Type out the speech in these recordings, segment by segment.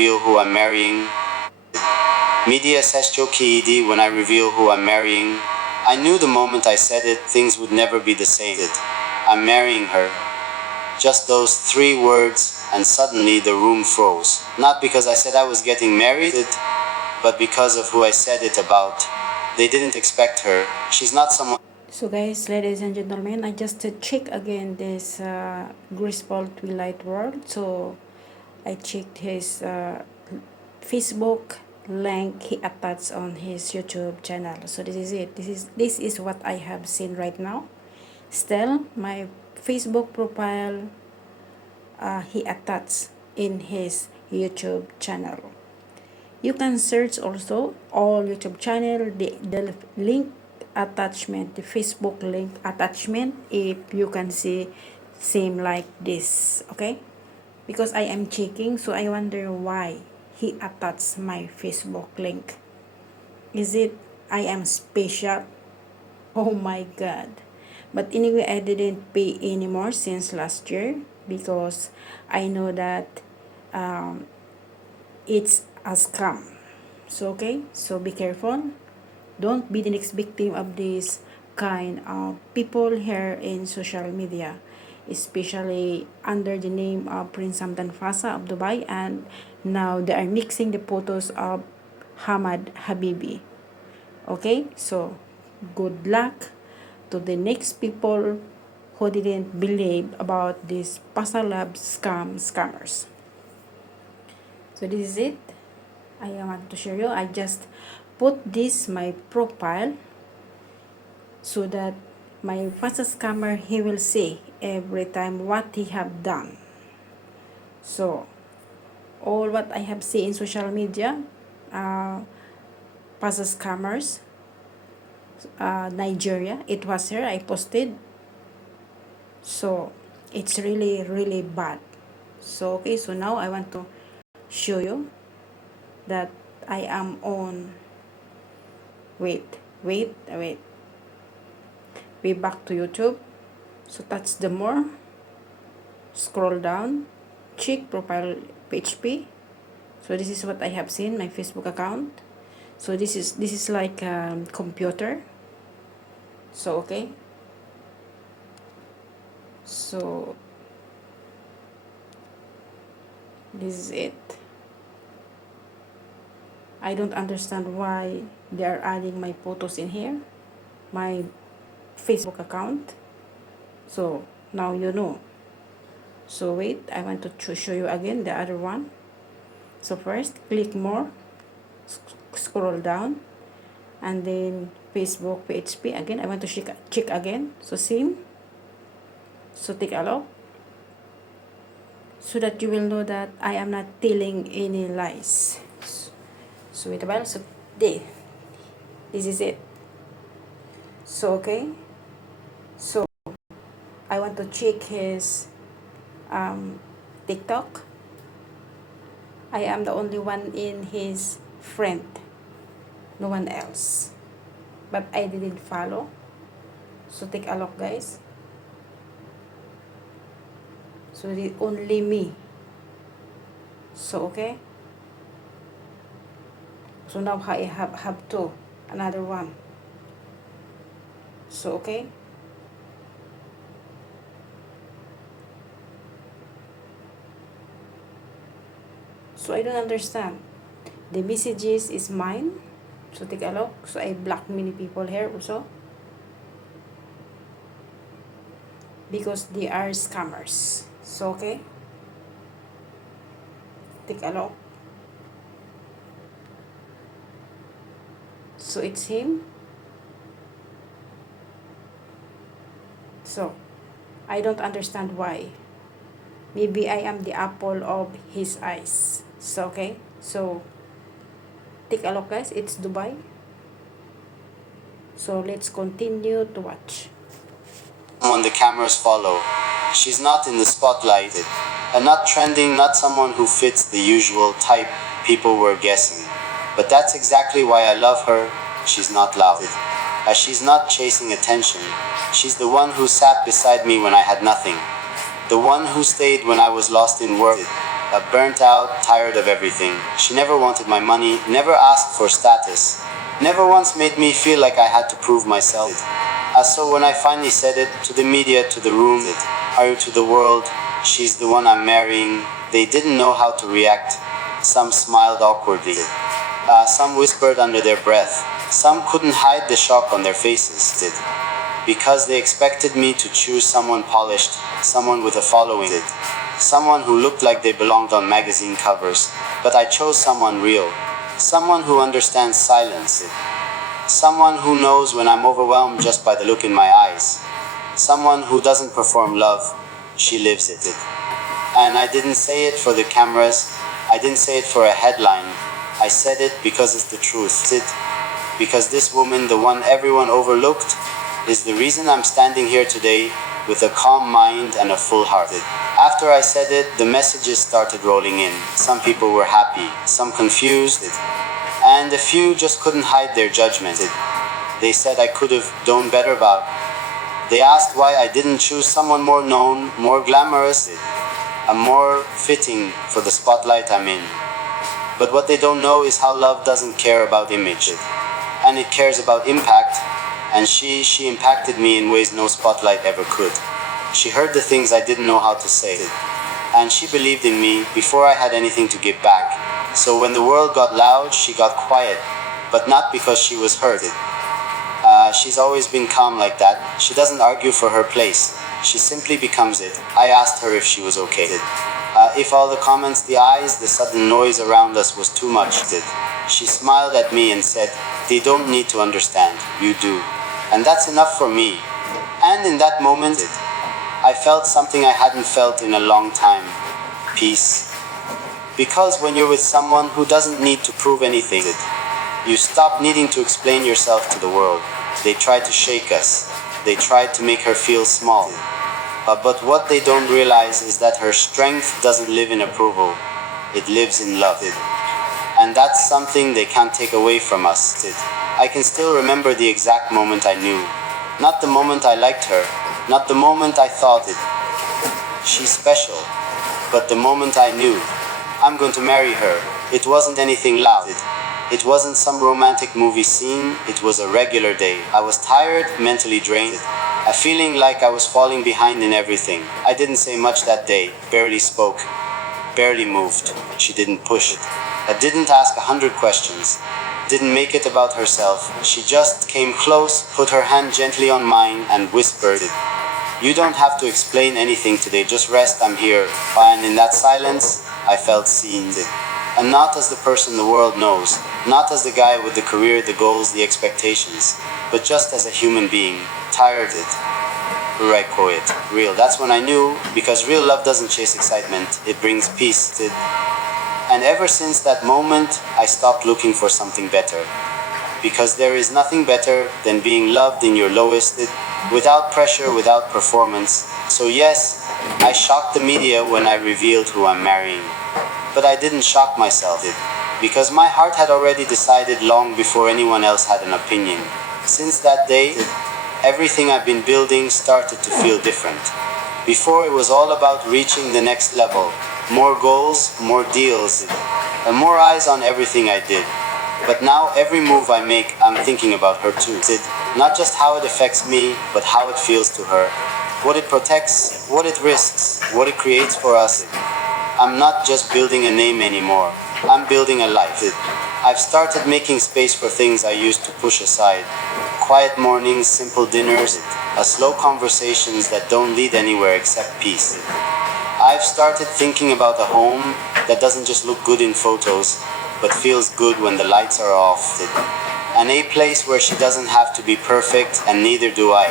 reveal who I'm marrying. Media sescho kiidi when I reveal who I'm marrying. I knew the moment I said it, things would never be the same. I'm marrying her. Just those 3 words, and suddenly the room froze. Not because I said I was getting married, but because of who I said it about. They didn't expect her. She's not someone. So guys, ladies and gentlemen, I just check again this Griswold Twilight World. So I checked his Facebook link he attached on his YouTube channel. So this is it. This is what I have seen right now. Still, my Facebook profile he attached in his YouTube channel. You can search also all YouTube channel, the link attachment, the Facebook link attachment, if you can see same like this, okay? Because I am checking, so I wonder why he attached my Facebook link. Is it I am special? Oh my god. But anyway, I didn't pay anymore since last year because I know that it's a scam. So okay, so be careful. Don't be the next victim of this kind of people here in social media, especially under the name of Prince Hamdan Fasa of Dubai, and now they are mixing the photos of Hamad Habibi. Okay, so good luck to the next people who didn't believe about these Pasalab scammers. So this is it. I want to share you. I just put this my profile so that my Fasa scammer, he will see every time what he have done. So all what I have seen in social media, Fasa scammers, Nigeria, it was here I posted. So it's really bad. So okay, so now I want to show you that I am on. Wait, way back to YouTube. So touch the more, scroll down, check profile PHP. So this is what I have seen my Facebook account. So this is like a computer. So okay, so this is it. I don't understand why they are adding my photos in here, my Facebook account. So now you know. So wait, I want to show you again the other one. So first, click more, scroll down, and then Facebook PHP again. I want to check again. So same. So take a look, so that you will know that I am not telling any lies. So wait a while. So this is it. So okay, so I want to check his TikTok. I am the only one in his friend, no one else, but I didn't follow. So take a look guys. So only me. So okay, so now I have another one. So okay, so I don't understand. The messages is mine. So take a look. So I block many people here also because they are scammers. So okay, take a look. So it's him. So I don't understand why. Maybe I am the apple of his eyes. So okay, so take a look guys, it's Dubai. So let's continue to watch. When the cameras follow, she's not in the spotlight, and not trending, not someone who fits the usual type people were guessing. But that's exactly why I love her. She's not loud, as she's not chasing attention. She's the one who sat beside me when I had nothing, the one who stayed when I was lost in work, Burnt out, tired of everything. She never wanted my money, never asked for status, never once made me feel like I had to prove myself. So when I finally said it to the media, to the room, to the world, she's the one I'm marrying, they didn't know how to react. Some smiled awkwardly. Some whispered under their breath. Some couldn't hide the shock on their faces. Because they expected me to choose someone polished, someone with a following, someone who looked like they belonged on magazine covers. But I chose someone real, someone who understands silence, someone who knows when I'm overwhelmed just by the look in my eyes, someone who doesn't perform love, she lives it. And I didn't say it for the cameras, I didn't say it for a headline, I said it because it's the truth. Because this woman, the one everyone overlooked, is the reason I'm standing here today with a calm mind and a full heart. After I said it, the messages started rolling in. Some people were happy, some confused, and a few just couldn't hide their judgment. They said I could have done better about. They asked why I didn't choose someone more known, more glamorous, and more fitting for the spotlight I'm in. But what they don't know is how love doesn't care about image, and it cares about impact. And she impacted me in ways no spotlight ever could. She heard the things I didn't know how to say, and she believed in me before I had anything to give back. So when the world got loud, she got quiet, but not because she was hurt. She's always been calm like that. She doesn't argue for her place. She simply becomes it. I asked her if she was okay. If all the comments, the eyes, the sudden noise around us was too much. She smiled at me and said, "They don't need to understand, you do." And that's enough for me. And in that moment, I felt something I hadn't felt in a long time. Peace. Because when you're with someone who doesn't need to prove anything, you stop needing to explain yourself to the world. They tried to shake us. They tried to make her feel small. But what they don't realize is that her strength doesn't live in approval. It lives in love. And that's something they can't take away from us. I can still remember the exact moment I knew. Not the moment I liked her, not the moment I thought she's special, but the moment I knew I'm going to marry her. It wasn't anything loud. It wasn't some romantic movie scene. It was a regular day. I was tired, mentally drained, a feeling like I was falling behind in everything. I didn't say much that day, barely spoke, barely moved. She didn't push. I didn't ask 100 questions. Didn't make it about herself. She just came close, put her hand gently on mine, and whispered, "You don't have to explain anything today, just rest, I'm here." And in that silence, I felt seen. And not as the person the world knows, not as the guy with the career, the goals, the expectations, but just as a human being, tired real. That's when I knew, because real love doesn't chase excitement, it brings peace. And ever since that moment, I stopped looking for something better. Because there is nothing better than being loved in your lowest, without pressure, without performance. So yes, I shocked the media when I revealed who I'm marrying. But I didn't shock myself, because my heart had already decided long before anyone else had an opinion. Since that day, everything I've been building started to feel different. Before, it was all about reaching the next level. More goals, more deals, and more eyes on everything I did. But now every move I make, I'm thinking about her too. Not just how it affects me, but how it feels to her. What it protects, what it risks, what it creates for us. I'm not just building a name anymore. I'm building a life. I've started making space for things I used to push aside. Quiet mornings, simple dinners, slow conversations that don't lead anywhere except peace. I've started thinking about a home that doesn't just look good in photos, but feels good when the lights are off. And a place where she doesn't have to be perfect, and neither do I.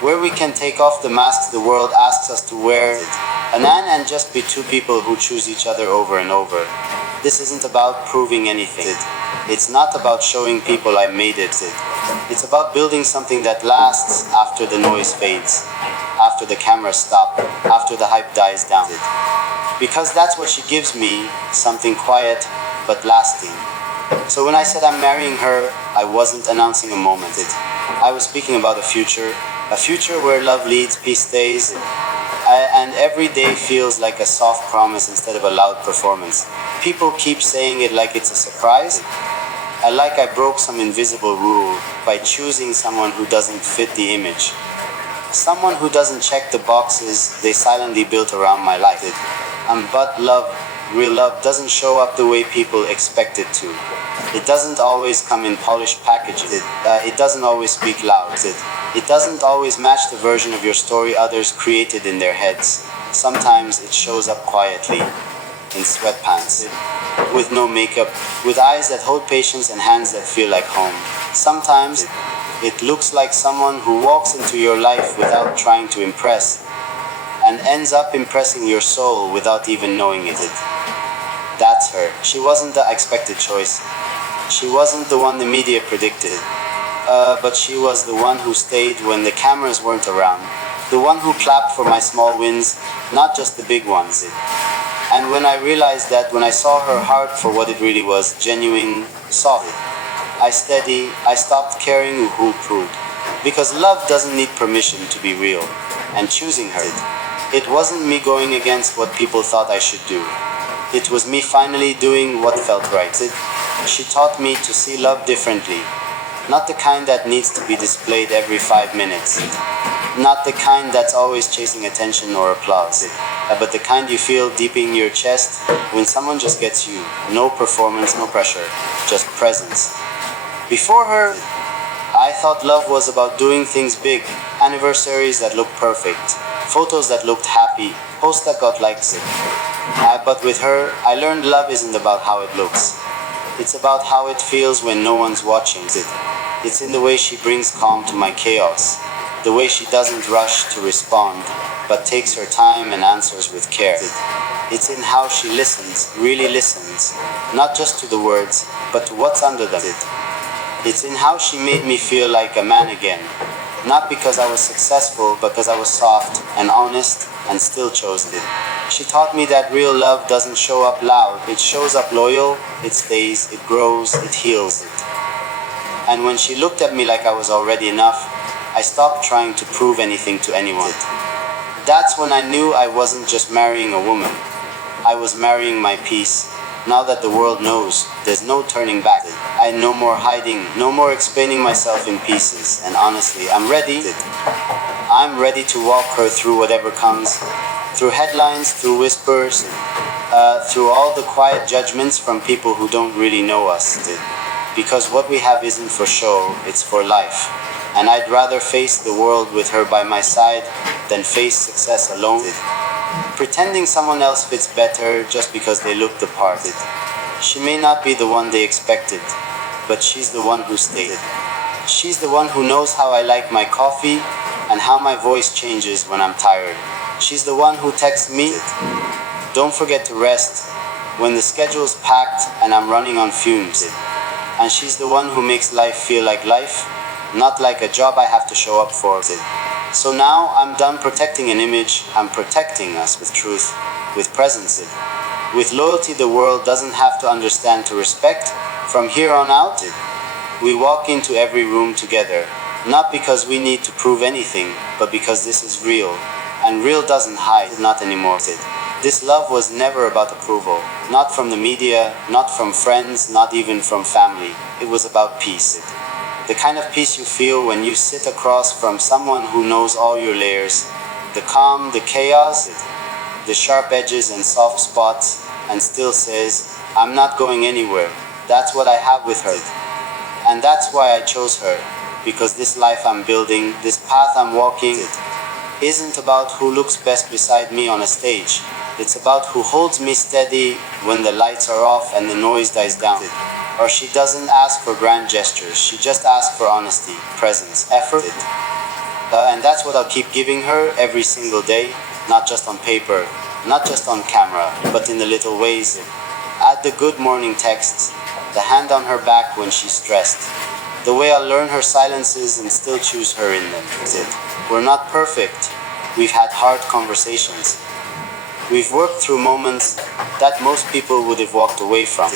Where we can take off the masks the world asks us to wear, and just be two people who choose each other over and over. This isn't about proving anything. It's not about showing people I made it. It's about building something that lasts after the noise fades, after the cameras stop, after the hype dies down. Because that's what she gives me, something quiet but lasting. So when I said I'm marrying her, I wasn't announcing a moment. I was speaking about a future where love leads, peace stays, And every day feels like a soft promise instead of a loud performance. People keep saying it like it's a surprise. Like I broke some invisible rule by choosing someone who doesn't fit the image. Someone who doesn't check the boxes they silently built around my life. But love, real love, doesn't show up the way people expect it to. It doesn't always come in polished packages. It doesn't always speak loud. It doesn't always match the version of your story others created in their heads. Sometimes it shows up quietly, in sweatpants, with no makeup, with eyes that hold patience and hands that feel like home. Sometimes it looks like someone who walks into your life without trying to impress, and ends up impressing your soul without even knowing it. That's her. She wasn't the expected choice. She wasn't the one the media predicted. But she was the one who stayed when the cameras weren't around. The one who clapped for my small wins, not just the big ones. And when I realized that, when I saw her heart for what it really was, genuine, soft, I stopped caring who proved. Because love doesn't need permission to be real. And choosing her, it wasn't me going against what people thought I should do. It was me finally doing what felt right. She taught me to see love differently. Not the kind that needs to be displayed every 5 minutes. Not the kind that's always chasing attention or applause. But the kind you feel deep in your chest when someone just gets you. No performance, no pressure, just presence. Before her, I thought love was about doing things big. Anniversaries that looked perfect. Photos that looked happy. Posts that got likes. But with her, I learned love isn't about how it looks. It's about how it feels when no one's watching. It's in the way she brings calm to my chaos. The way she doesn't rush to respond, but takes her time and answers with care. It's in how she listens, really listens, not just to the words, but to what's under them. It's in how she made me feel like a man again. Not because I was successful, but because I was soft and honest and still chosen. She taught me that real love doesn't show up loud. It shows up loyal, it stays, it grows, it heals. And when she looked at me like I was already enough, I stopped trying to prove anything to anyone. That's when I knew I wasn't just marrying a woman. I was marrying my peace. Now that the world knows, there's no turning back. I no more hiding, no more explaining myself in pieces. And honestly, I'm ready. I'm ready to walk her through whatever comes. Through headlines, through whispers, through all the quiet judgments from people who don't really know us. Because what we have isn't for show, it's for life. And I'd rather face the world with her by my side than face success alone. Pretending someone else fits better just because they look the part. She may not be the one they expected, but she's the one who stayed. She's the one who knows how I like my coffee and how my voice changes when I'm tired. She's the one who texts me, "Don't forget to rest," when the schedule's packed and I'm running on fumes. And she's the one who makes life feel like life, not like a job I have to show up for. So now I'm done protecting an image, I'm protecting us with truth, with presence. With loyalty the world doesn't have to understand to respect. From here on out, we walk into every room together, not because we need to prove anything, but because this is real. And real doesn't hide, not anymore. This love was never about approval, not from the media, not from friends, not even from family. It was about peace. The kind of peace you feel when you sit across from someone who knows all your layers, the calm, the chaos, the sharp edges and soft spots, and still says, "I'm not going anywhere." That's what I have with her. And that's why I chose her, because this life I'm building, this path I'm walking, isn't about who looks best beside me on a stage. It's about who holds me steady when the lights are off and the noise dies down. Or she doesn't ask for grand gestures, she just asks for honesty, presence, effort. And that's what I'll keep giving her every single day, not just on paper, not just on camera, but in the little ways. Add the good morning texts, the hand on her back when she's stressed, the way I'll learn her silences and still choose her in them. We're not perfect. We've had hard conversations. We've worked through moments that most people would have walked away from.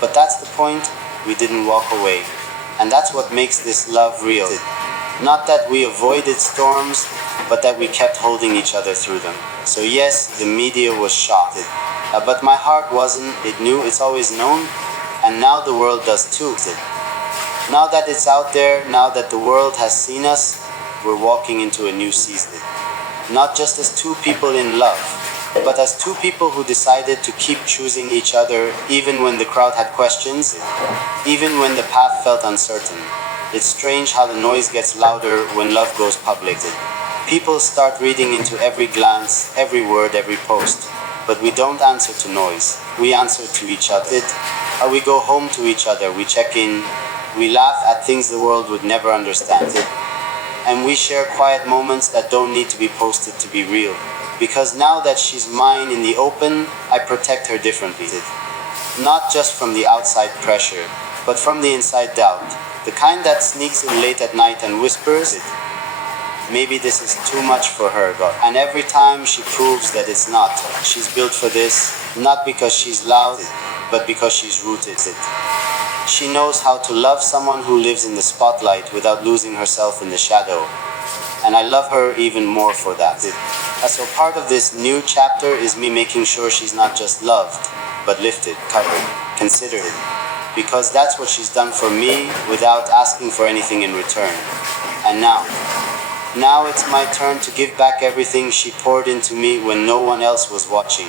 But that's the point, we didn't walk away. And that's what makes this love real. Not that we avoided storms, but that we kept holding each other through them. So yes, the media was shocked. But my heart wasn't. It knew, it's always known. And now the world does too. Now that it's out there, now that the world has seen us, we're walking into a new season. Not just as two people in love, but as two people who decided to keep choosing each other even when the crowd had questions, even when the path felt uncertain. It's strange how the noise gets louder when love goes public. People start reading into every glance, every word, every post. But we don't answer to noise. We answer to each other. We go home to each other. We check in. We laugh at things the world would never understand. And we share quiet moments that don't need to be posted to be real. Because now that she's mine in the open, I protect her differently. Not just from the outside pressure, but from the inside doubt. The kind that sneaks in late at night and whispers, maybe this is too much for her, God. And every time she proves that it's not. She's built for this, not because she's loud, but because she's rooted. She knows how to love someone who lives in the spotlight without losing herself in the shadow. And I love her even more for that. So part of this new chapter is me making sure she's not just loved, but lifted, covered, considered. Because that's what she's done for me without asking for anything in return. And now it's my turn to give back everything she poured into me when no one else was watching.